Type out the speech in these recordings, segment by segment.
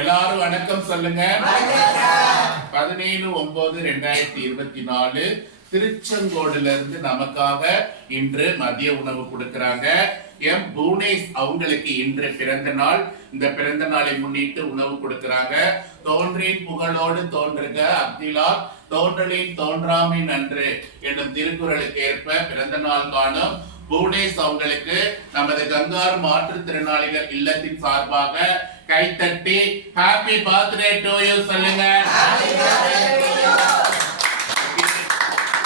எல்லாரும் வணக்கம் சொல்லுங்க. பதினேழு ஒன்பது ரெண்டாயிரத்தி இருபத்தி நாலு திருச்செங்கோடுல இருந்து நமக்காக இன்று மதிய உணவு கொடுக்கறாங்க. எம் புவனேஷ் அவங்களுக்கு இன்று பிறந்த நாள். இந்த பிறந்த நாளை முன்னிட்டு உணவு கொடுக்கறாங்க. தோன்றின் புகழோடு தோன்றுக அப்துல்லா. தோன்றலின் தோன்றாமை நன்று என்னும் திருக்குறளுக்கு ஏற்ப பிறந்த நாள் காணும் புவனேஷ் அவங்களுக்கு நமது கங்கார் மாற்றுத்திறனாளிகள் இல்லத்தின் சார்பாக கைத்தட்டி ஹாப்பி பர்த்டே டு யூ சொல்லுங்க.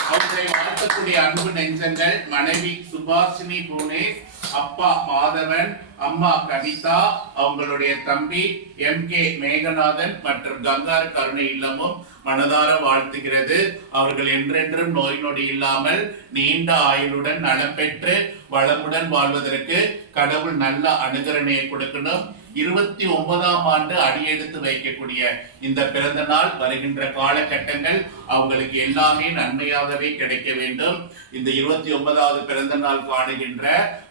அவர்களை வாழ்த்தக்கூடிய அன்பு நெஞ்சங்கள் மனைவி சுபாஷினி புவனேஷ் அப்பா மாதவன் அம்மா கவிதா அவங்களுடைய தம்பி எம் கே மேகநாதன் மற்றும் கங்கார் கருணை இல்லமும் மனதார வாழ்த்துகிறது. அவர்கள் என்றென்றும் நோய் நொடி இல்லாமல் நீண்ட ஆயுளுடன் நலம் பெற்று வளமுடன் வாழ்வதற்கு கடவுள் நல்ல அனுகரணையை கொடுக்கணும். இருபத்தி ஒன்பதாம் ஆண்டு அடியெடுத்து வைக்கக்கூடிய இந்த பிறந்த நாள் வருகின்ற காலகட்டங்கள் அவங்களுக்கு எல்லாமே நன்மையாகவே கிடைக்க வேண்டும். இந்த இருபத்தி ஒன்பதாவது பிறந்த நாள் காணுகின்ற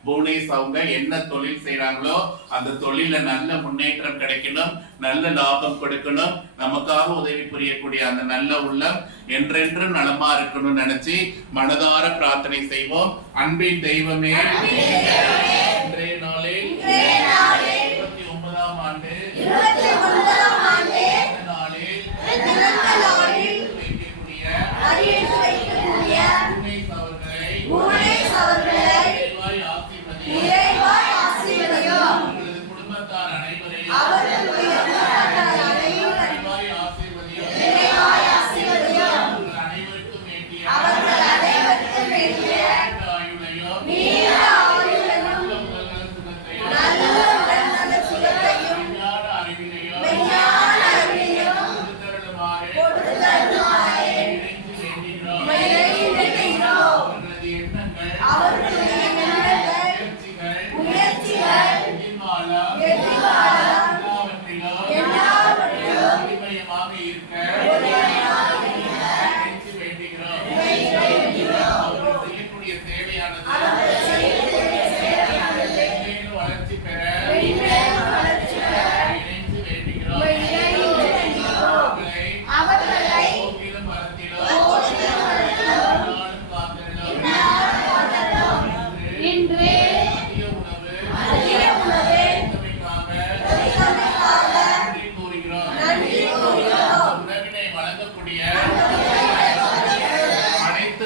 புவனேஷ் அவங்க என்ன தொழில் செய்யறாங்களோ அந்த தொழில நல்ல முன்னேற்றம் கிடைக்கணும். நல்ல லாபம் கொடுக்கணும். நமக்காக உதவி புரியக்கூடிய அந்த நல்ல உள்ளம் என்றென்றும் நலமா இருக்கணும்னு நினைச்சு மனதார பிரார்த்தனை செய்வோம். அன்பின் தெய்வமே இன்றைய நாளில்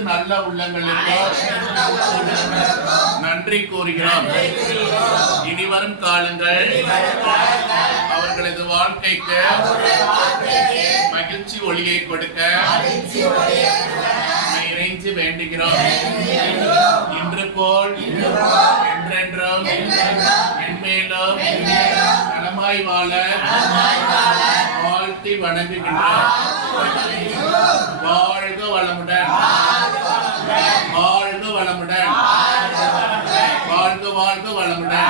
நல்ல உள்ளங்களுக்கும் நன்றி கூறுகிறோம். இனி வரும் காலங்கள் அவர்களது வாழ்க்கைக்கு மகிழ்ச்சி ஒளியை கொடுக்க இறைஞ்சி வேண்டுகிறோம். இன்று போல் என்றென்றும் மென்மேலும் நலமாய் வாழ வாழ்த்தி வணங்குகின்றோம். வாழ்க வளமுடன் வாழ்க வளமுடன் வாழ்க வாழ்க வளமுடன்